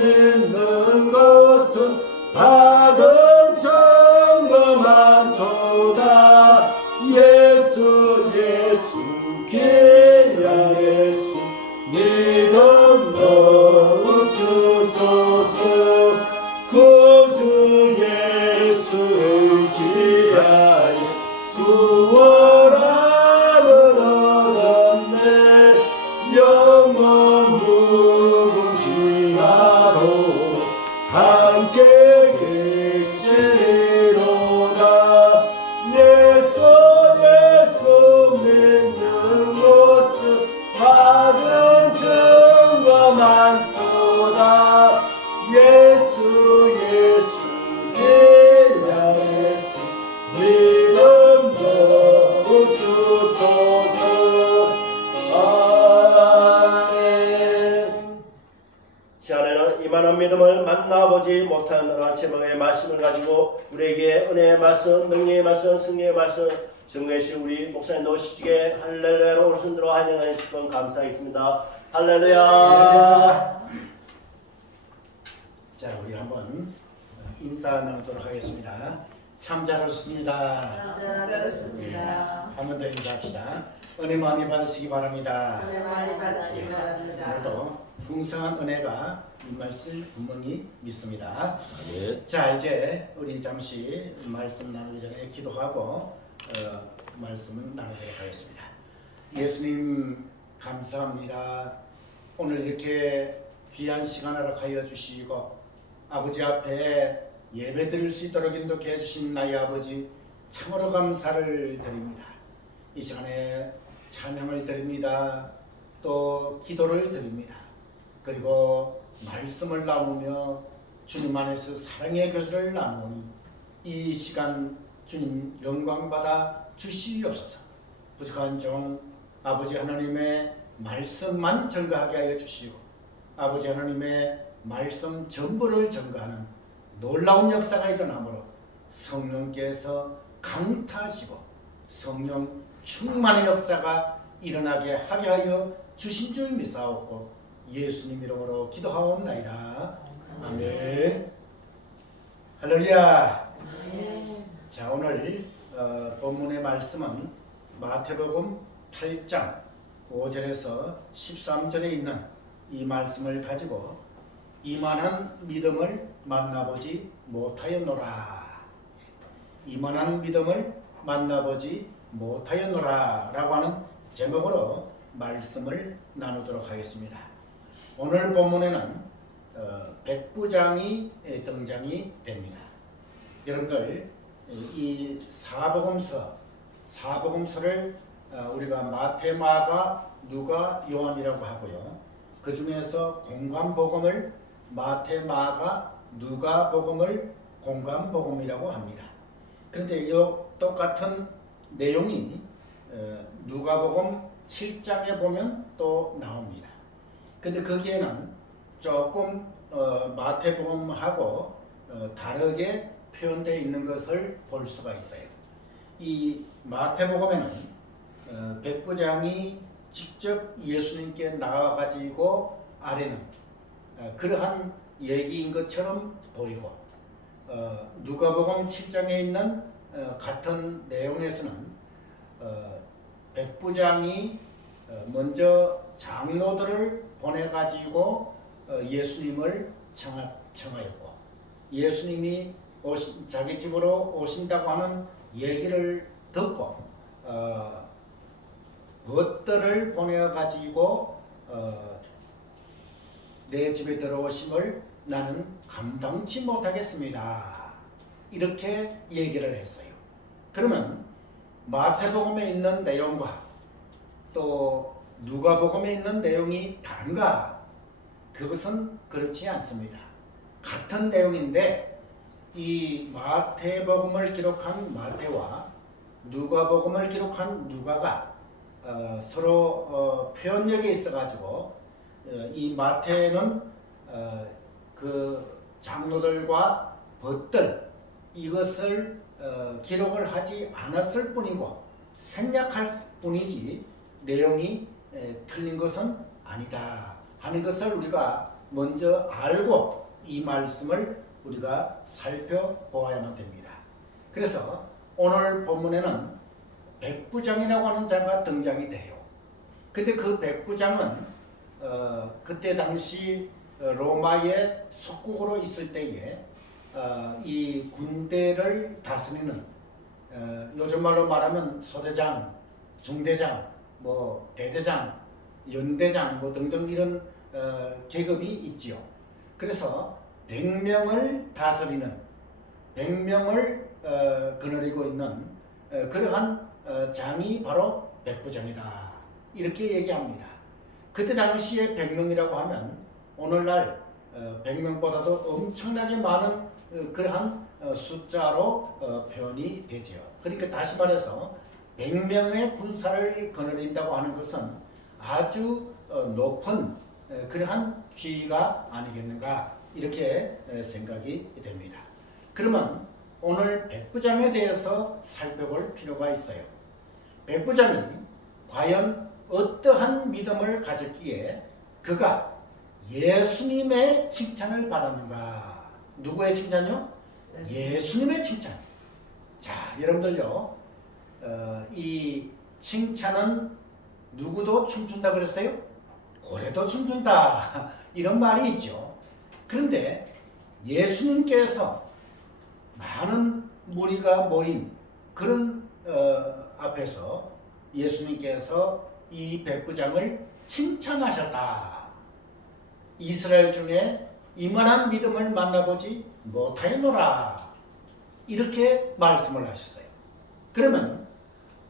믿는 것은 받은 증거만 도다. 예수 예수 귀한 예수 믿음 더욱 주소서. 구주 예수 의지하여 구원함을 얻었네. 영원 무궁지하도 함께 계시리로다. 예수 예수 믿는 것은 받은 증거만 도다. 예수 예수 귀한 예수 믿음 더욱 주소서. 아멘. 시간에는 이만한 믿음을 만나보지 못한 제목의 말씀을 가지고 우리에게 은혜의 말씀, 능력의 말씀, 승리의 말씀 증거해주신 우리 목사님 노시기에 할렐루야로 올순으로 환영해 주시면 감사하겠습니다. 할렐루야. 자, 우리 한번 인사 나누도록 하겠습니다. 참 잘 오셨습니다. 한 번 더 인사합시다. 은혜 많이 받으시기 바랍니다. 은혜 많이 받으시기 바랍니다. 오늘도 풍성한 은혜가 임하실 분명히 믿습니다. 네. 자, 이제 우리 잠시 말씀 나누기 전에 기도하고 말씀을 나누도록 하겠습니다. 예수님 감사합니다. 오늘 이렇게 귀한 시간을 허락하여 주시고 아버지 앞에 예배 드릴 수 있도록 인도해 주신 나의 아버지 참으로 감사를 드립니다. 이 시간에 찬양을 드립니다. 또 기도를 드립니다. 그리고 말씀을 나누며 주님 안에서 사랑의 교제를 나누니 이 시간 주님 영광받아 주시옵소서. 부족한 종 아버지 하나님의 말씀만 증거하게 하여 주시고 아버지 하나님의 말씀 전부를 증거하는 놀라운 역사가 일어나므로 성령께서 강타하시고 성령 충만의 역사가 일어나게 하게 하여 주신 줄 믿사옵고 예수님 이름으로 기도하옵나이다. 아멘. 할렐루야. 자, 오늘 본문의 말씀은 마태복음 8장 5절에서 13절에 있는 이 말씀을 가지고 이만한 믿음을 만나보지 못하였노라. 이만한 믿음을 만나보지 못하였노라 라고 하는 제목으로 말씀을 나누도록 하겠습니다. 오늘 본문에는 백부장이 등장이 됩니다. 여러분들 이 사복음서를 우리가 마태, 마가, 누가, 요한이라고 하고요. 그 중에서 공관복음을 마태, 마가, 누가 복음을 공관복음이라고 합니다. 그런데 이 똑같은 내용이 누가복음 7장에 보면 또 나옵니다. 근데 거기에는 조금 마태복음하고 다르게 표현되어 있는 것을 볼 수가 있어요. 이 마태복음에는 백부장이 직접 예수님께 나와가지고 아뢰는 그러한 얘기인 것처럼 보이고 누가복음 7장에 있는 같은 내용에서는 백부장이 먼저 장로들을 보내가지고 예수님을 청하였고 예수님이 자기 집으로 오신다고 하는 얘기를 듣고 벗들을 보내가지고 내 집에 들어오심을 나는 감당치 못하겠습니다. 이렇게 얘기를 했어요. 그러면 마태복음에 있는 내용과 또 누가복음에 있는 내용이 다른가? 그것은 그렇지 않습니다. 같은 내용인데 이 마태복음을 기록한 마태와 누가복음을 기록한 누가가 서로 표현력이 있어가지고 이 마태는 그 장로들과 벗들 이것을 기록을 하지 않았을 뿐이고 생략할 뿐이지 내용이 틀린 것은 아니다 하는 것을 우리가 먼저 알고 이 말씀을 우리가 살펴보아야만 됩니다. 그래서 오늘 본문에는 백부장이라고 하는 자가 등장이 돼요. 근데 그 백부장은 그때 당시 로마의 속국으로 있을 때에 이 군대를 다스리는 요즘 말로 말하면 소대장, 중대장, 뭐 대대장, 연대장 뭐 등등 이런 계급이 있지요. 그래서 100명을 다스리는 100명을 거느리고 있는 그러한 장이 바로 백부장이다. 이렇게 얘기합니다. 그때 당시에 100명이라고 하면 오늘날 100명보다도 엄청나게 많은 그러한 숫자로 표현이 되죠. 그러니까 다시 말해서 100명의 군사를 거느린다고 하는 것은 아주 높은 그러한 지위가 아니겠는가 이렇게 생각이 됩니다. 그러면 오늘 백부장에 대해서 살펴볼 필요가 있어요. 백부장이 과연 어떠한 믿음을 가졌기에 그가 예수님의 칭찬을 받았는가? 누구의 칭찬이요? 예수님의 칭찬. 자, 여러분들요, 이 칭찬은 누구도 춤춘다 그랬어요? 고래도 춤춘다. 이런 말이 있죠. 그런데 예수님께서 많은 무리가 모인 그런 앞에서 예수님께서 이 백부장을 칭찬하셨다. 이스라엘 중에 이만한 믿음을 만나보지 못하였노라. 이렇게 말씀을 하셨어요. 그러면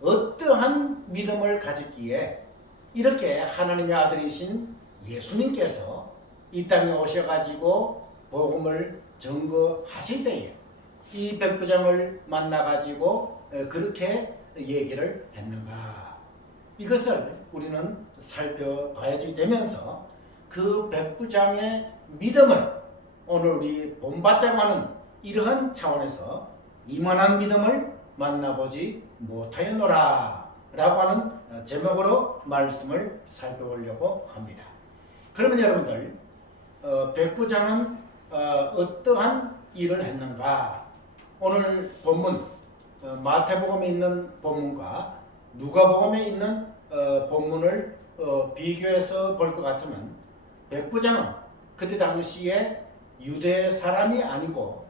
어떠한 믿음을 가졌기에 이렇게 하나님의 아들이신 예수님께서 이 땅에 오셔가지고 복음을 증거하실 때에 이 백부장을 만나가지고 그렇게 얘기를 했는가? 이것을 우리는 살펴봐야 되면서 그 백부장의 믿음을 오늘 우리 본받자고 하는 이러한 차원에서 이만한 믿음을 만나보지 못하였노라 라고 하는 제목으로 말씀을 살펴보려고 합니다. 그러면 여러분들 백부장은 어떠한 일을 했는가? 오늘 본문 마태복음에 있는 본문과 누가복음에 있는 본문을 비교해서 볼 것 같으면 백부장은 그때 당시에 유대 사람이 아니고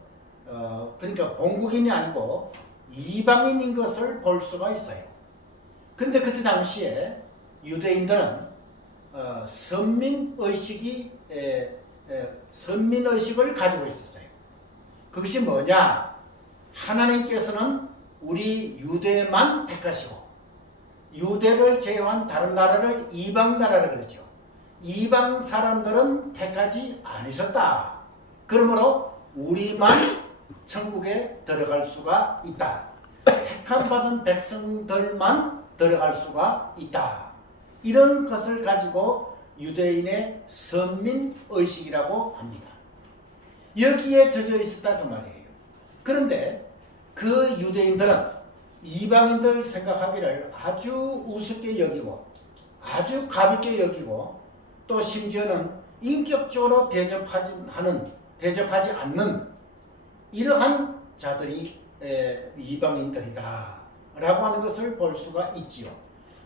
그러니까 본국인이 아니고 이방인인 것을 볼 수가 있어요. 근데 그때 당시에 유대인들은 선민의식을 가지고 있었어요. 그것이 뭐냐? 하나님께서는 우리 유대만 택하시고 유대를 제외한 다른 나라를 이방 나라를 그러죠. 이방 사람들은 택하지 않으셨다. 그러므로 우리만 천국에 들어갈 수가 있다. 택함 받은 백성들만 들어갈 수가 있다. 이런 것을 가지고 유대인의 선민의식이라고 합니다. 여기에 젖어 있었다 그 말이에요. 그런데 그 유대인들은 이방인들 생각하기를 아주 우습게 여기고 아주 가볍게 여기고 또 심지어는 인격적으로 대접하지 않는 이러한 자들이 이방인들이다 라고 하는 것을 볼 수가 있지요.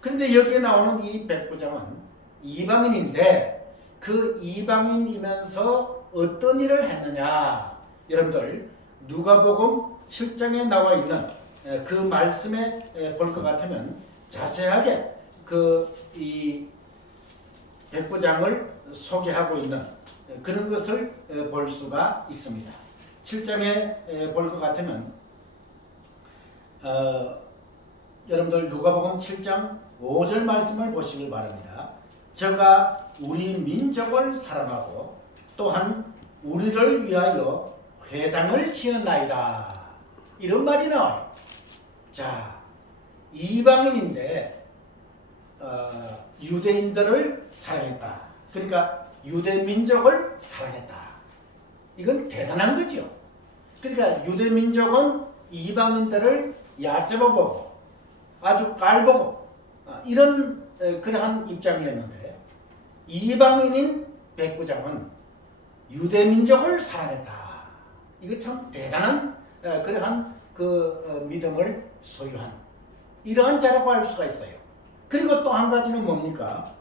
그런데 여기에 나오는 이 백부장은 이방인인데 그 이방인이면서 어떤 일을 했느냐? 여러분들 누가복음 7장에 나와 있는 그 말씀에 볼 것 같으면 자세하게 이 백부장을 소개하고 있는 그런 것을 볼 수가 있습니다. 7장에 볼 것 같으면 여러분들 누가복음 7장 5절 말씀을 보시길 바랍니다. 저가 우리 민족을 사랑하고 또한 우리를 위하여 회당을 지었나이다. 이런 말이 나와요. 자, 이방인인데 유대인들을 사랑했다. 그러니까 유대 민족을 사랑했다. 이건 대단한 거죠. 그러니까 유대 민족은 이방인들을 얕잡아보고 아주 깔보고 이런 그러한 입장이었는데 이방인인 백부장은 유대 민족을 사랑했다. 이거 참 대단한 그러한 믿음을 소유한 이러한 자라고 할 수가 있어요. 그리고 또 한 가지는 뭡니까?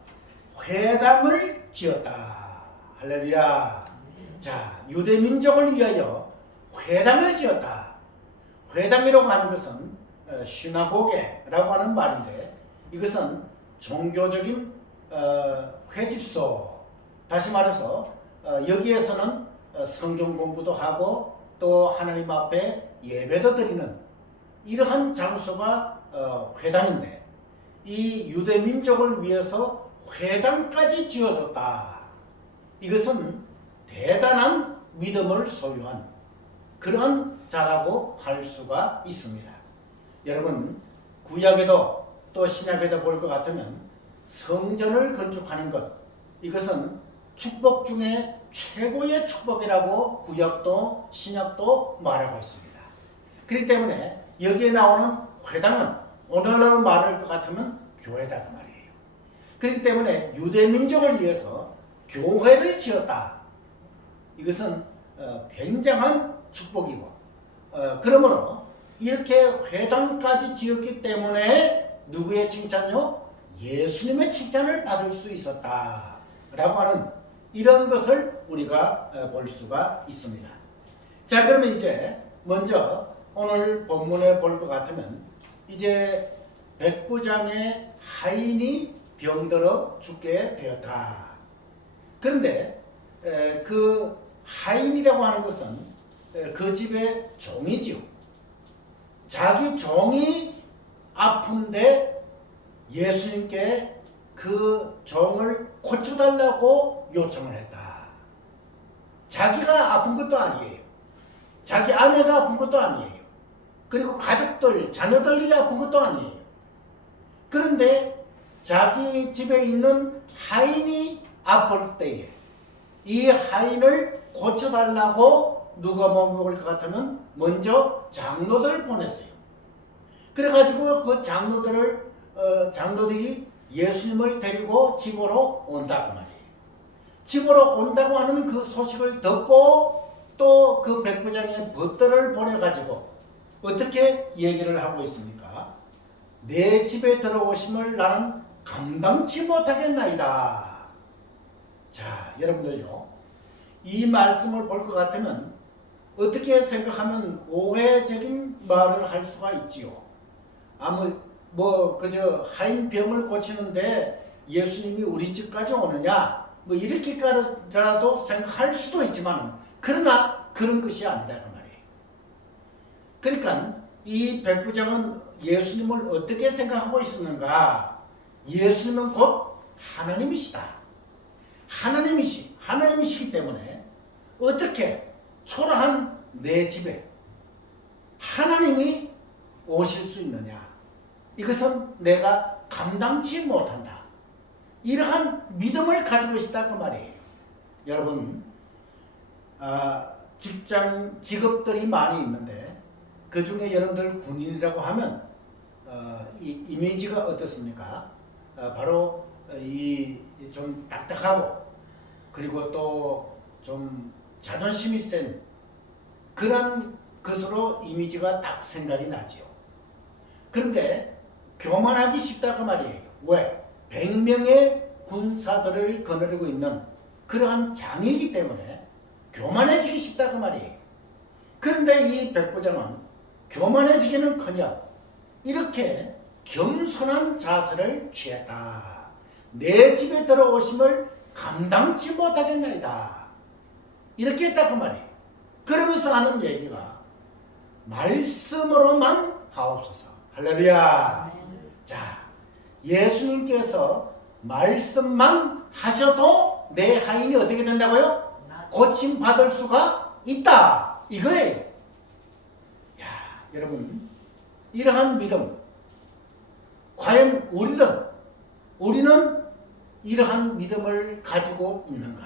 회당을 지었다. 할렐루야. 자, 유대 민족을 위하여 회당을 지었다. 회당이라고 하는 것은 시나고게라고 하는 말인데 이것은 종교적인 회집소, 다시 말해서 여기에서는 성경 공부도 하고 또 하나님 앞에 예배도 드리는 이러한 장소가 회당인데 이 유대 민족을 위해서 회당까지 지어졌다. 이것은 대단한 믿음을 소유한 그러한 자라고 할 수가 있습니다. 여러분, 구약에도 또 신약에도 볼 것 같으면 성전을 건축하는 것, 이것은 축복 중에 최고의 축복이라고 구약도 신약도 말하고 있습니다. 그렇기 때문에 여기에 나오는 회당은 오늘날 말할 것 같으면 교회다 그 말이에요. 그렇기 때문에 유대 민족을 위해서 교회를 지었다. 이것은 굉장한 축복이고 그러므로 이렇게 회당까지 지었기 때문에 누구의 칭찬요? 예수님의 칭찬을 받을 수 있었다라고 하는 이런 것을 우리가 볼 수가 있습니다. 자, 그러면 이제 먼저 오늘 본문에 볼 것 같으면 이제 백부장의 하인이 병들어 죽게 되었다. 그런데 그 하인이라고 하는 것은 그 집의 종이지요. 자기 종이 아픈데 예수님께 그 종을 고쳐달라고 요청을 했다. 자기가 아픈 것도 아니에요. 자기 아내가 아픈 것도 아니에요. 그리고 가족들, 자녀들이 아픈 것도 아니에요. 그런데 자기 집에 있는 하인이 아플 때에 이 하인을 고쳐달라고 누가 먹을 것 같으면 먼저 장로들을 보냈어요. 그래가지고 그 장로들이 예수님을 데리고 집으로 온다고 말이에요. 집으로 온다고 하는 그 소식을 듣고 또 그 백부장의 벗들을 보내가지고 어떻게 얘기를 하고 있습니까? 내 집에 들어오심을 나는 감당치 못하겠나이다. 자, 여러분들요, 이 말씀을 볼 것 같으면 어떻게 생각하면 오해적인 말을 할 수가 있지요. 그저 하인병을 고치는데 예수님이 우리 집까지 오느냐, 이렇게까지라도 생각할 수도 있지만, 그러나 그런 것이 아니다 그 말이에요. 그러니까 이 백부장은 예수님을 어떻게 생각하고 있었는가? 예수님은 곧 하나님이시다. 하나님이시기 때문에 어떻게 초라한 내 집에 하나님이 오실 수 있느냐? 이것은 내가 감당치 못한다. 이러한 믿음을 가지고 있다 그 말이에요. 여러분, 직업들이 많이 있는데 그 중에 여러분들 군인이라고 하면 이 이미지가 어떻습니까? 바로 이 좀 딱딱하고 그리고 또 좀 자존심이 센 그런 것으로 이미지가 딱 생각이 나지요. 그런데 교만하기 쉽다 그 말이에요. 왜? 100명의 군사들을 거느리고 있는 그러한 장이기 때문에 교만해지기 쉽다 그 말이에요. 그런데 이 백부장은 교만해지기는커녕 이렇게 겸손한 자세를 취했다. 내 집에 들어오심을 감당치 못하겠나이다. 이렇게 했다 그 말이에요. 그러면서 하는 얘기가 말씀으로만 하옵소서. 할렐루야. 자, 예수님께서 말씀만 하셔도 내 하인이 어떻게 된다고요? 고침 받을 수가 있다. 이거예요. 야, 여러분, 이러한 믿음, 과연 우리는 이러한 믿음을 가지고 있는가?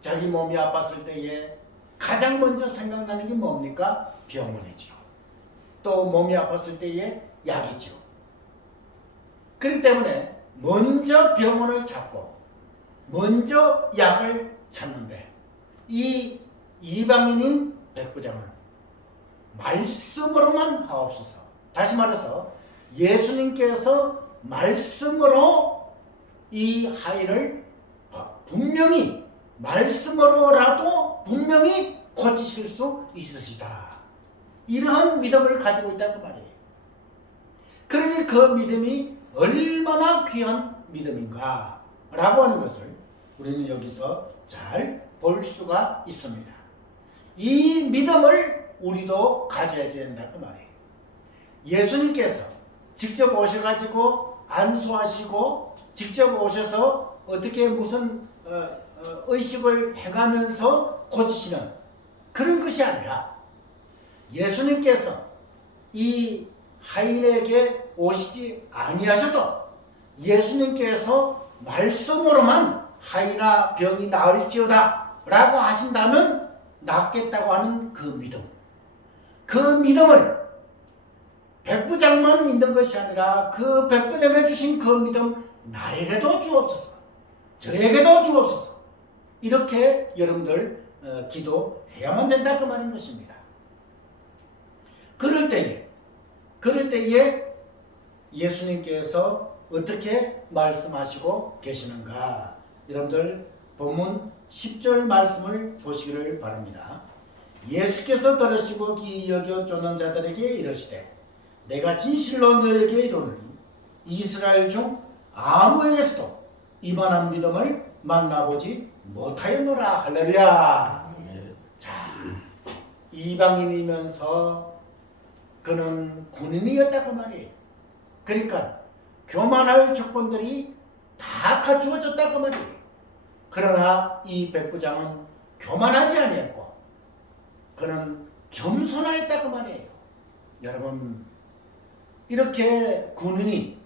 자기 몸이 아팠을 때에 가장 먼저 생각나는 게 뭡니까? 병원이지요. 또 몸이 아팠을 때에 약이지요. 그렇기 때문에 먼저 병원을 찾고 먼저 약을 찾는데 이 이방인인 백부장은 말씀으로만 하옵소서. 다시 말해서 예수님께서 말씀으로 이 하인을 분명히 말씀으로라도 분명히 고치실 수 있으시다. 이러한 믿음을 가지고 있다는 말이에요. 그러니 그 믿음이 얼마나 귀한 믿음인가 라고 하는 것을 우리는 여기서 잘 볼 수가 있습니다. 이 믿음을 우리도 가져야 된다 그 말이에요. 예수님께서 직접 오셔가지고 안수하시고 직접 오셔서 어떻게 무슨 의식을 행하면서 고치시는 그런 것이 아니라 예수님께서 이 하인에게 오시지 아니하셔도 예수님께서 말씀으로만 하인아 병이 나을지어다 라고 하신다면 낫겠다고 하는 그 믿음, 그 믿음을 백부장만 있는 것이 아니라 그 백부장에 주신 그 믿음 나에게도 주옵소서, 저에게도 주옵소서. 이렇게 여러분들 기도해야만 된다 그 말인 것입니다. 그럴 때에 예수님께서 어떻게 말씀하시고 계시는가? 여러분들 본문 10절 말씀을 보시기를 바랍니다. 예수께서 들으시고 기이 여겨 쫓는 자들에게 이르시되 내가 진실로 너에게 이르노니 이스라엘 중 아무에게서도 이만한 믿음을 만나보지 못하였노라. 할렐루야. 자, 이방인이면서 그는 군인이었다고 말이에요. 그러니까 교만할 조건들이 다 갖추어졌다고 말이에요. 그러나 이 백부장은 교만하지 아니했고 그는 겸손하였다고 말이에요. 여러분, 이렇게 군인이,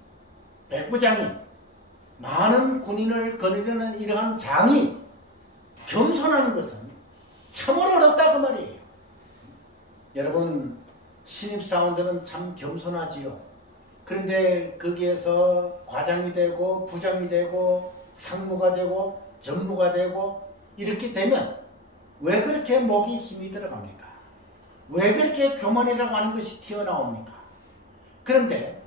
백부장이, 많은 군인을 거느리는 이러한 장이 겸손하는 것은 참으로 어렵다고 말이에요. 여러분, 신입사원들은 참 겸손하지요. 그런데 거기에서 과장이 되고 부장이 되고 상무가 되고 전무가 되고 이렇게 되면 왜 그렇게 목이 힘이 들어갑니까? 왜 그렇게 교만이라고 하는 것이 튀어나옵니까? 그런데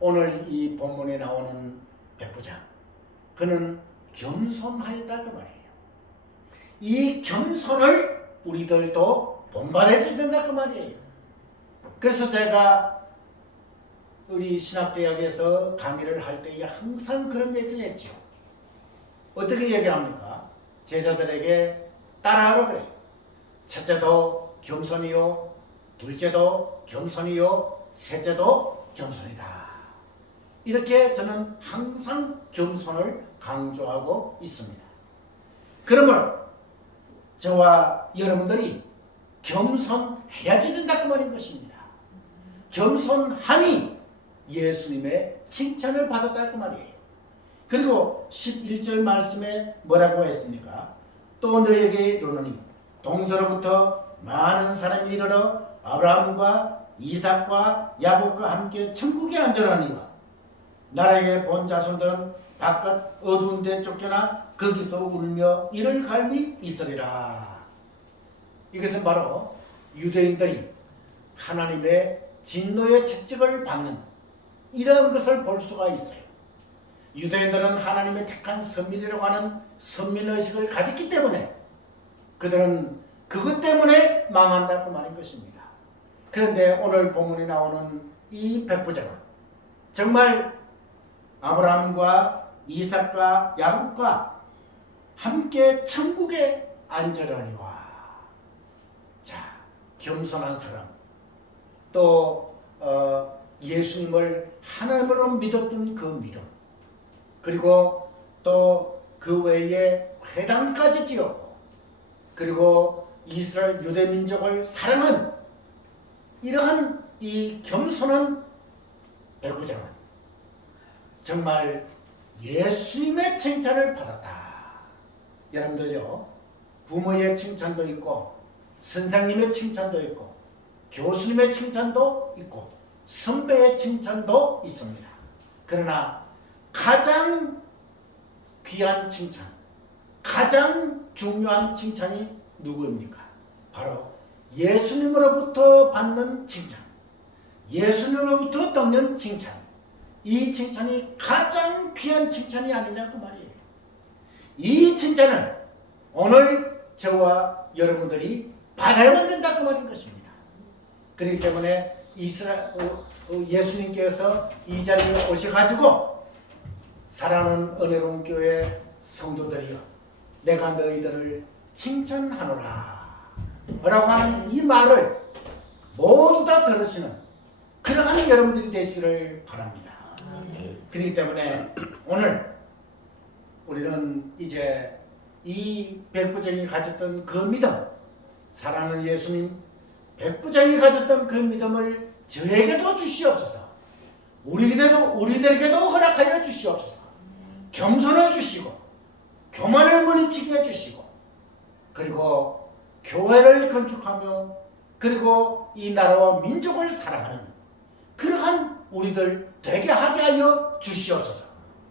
오늘 이 본문에 나오는 백부장, 그는 겸손하였다고 말이에요. 이 겸손을 우리들도 본받아야 된다고 말이에요. 그래서 제가 우리 신학대학에서 강의를 할 때에 항상 그런 얘기를 했죠. 어떻게 얘기합니까? 제자들에게 따라하라 그래요. 첫째도 겸손이요, 둘째도 겸손이요, 셋째도 겸손이다. 이렇게 저는 항상 겸손을 강조하고 있습니다. 그러므로 저와 여러분들이 겸손해야지 된다고 말인 것입니다. 겸손하니 예수님의 칭찬을 받았다고 말이에요. 그리고 11절 말씀에 뭐라고 했습니까? 또 너에게 이르노니 동서로부터 많은 사람이 이르러 아브라함과 이삭과 야곱과 함께 천국에 안전하니와 나라의 본 자손들은 바깥 어두운 데 쫓겨나 거기서 울며 이를 갈미 있으리라. 이것은 바로 유대인들이 하나님의 진노의 채찍을 받는 이런 것을 볼 수가 있어요. 유대인들은 하나님의 택한 선민이라고 하는 선민의식을 가졌기 때문에 그들은 그것 때문에 망한다고 말인 것입니다. 그런데 오늘 본문에 나오는 이 백부장은 정말 아브라함과 이삭과 야곱과 함께 천국에 안전하니와. 자, 겸손한 사람, 또 예수님을 하나님으로 믿었던 그 믿음, 그리고 또 그 외에 회당까지 지었고, 그리고 이스라엘 유대 민족을 사랑한 이러한 이 겸손한 백부장은 정말 예수님의 칭찬을 받았다. 여러분들요, 부모의 칭찬도 있고 선생님의 칭찬도 있고 교수님의 칭찬도 있고 선배의 칭찬도 있습니다. 그러나 가장 귀한 칭찬, 가장 중요한 칭찬이 누구입니까? 바로 예수님으로부터 받는 칭찬, 예수님으로부터 듣는 칭찬, 이 칭찬이 가장 귀한 칭찬이 아니냐고 말이에요. 이 칭찬을 오늘 저와 여러분들이 받아야만 된다고 말인 것입니다. 그렇기 때문에 예수님께서 이 자리에 오셔가지고 사랑하는 은혜로운 교회 성도들이여, 내가 너희들을 칭찬하노라 라고 하는 이 말을 모두 다 들으시는 그러한 여러분들이 되시기를 바랍니다. 그렇기 때문에 오늘 우리는 이제 이 백부장이 가졌던 그 믿음, 사랑하는 예수님 백부장이 가졌던 그 믿음을 저에게도 주시옵소서. 우리들에게도 허락하여 주시옵소서. 겸손을 주시고 교만을 물리치게 해주시고, 그리고 교회를 건축하며 그리고 이 나라와 민족을 사랑하는 그러한 우리들 되게 하게 하여 주시옵소서.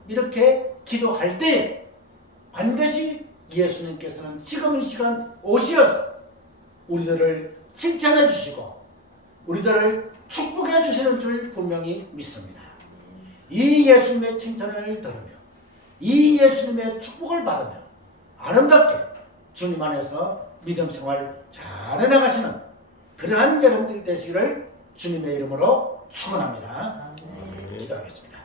이렇게 기도할 때 반드시 예수님께서는 지금 이 시간 오시어서 우리들을 칭찬해 주시고 우리들을 축복해 주시는 줄 분명히 믿습니다. 이 예수님의 칭찬을 들으며 이 예수님의 축복을 받으며 아름답게 주님 안에서 믿음 생활 잘 해나가시는 그러한 여러분들이 되시기를 주님의 이름으로 축원합니다. 기도하겠습니다.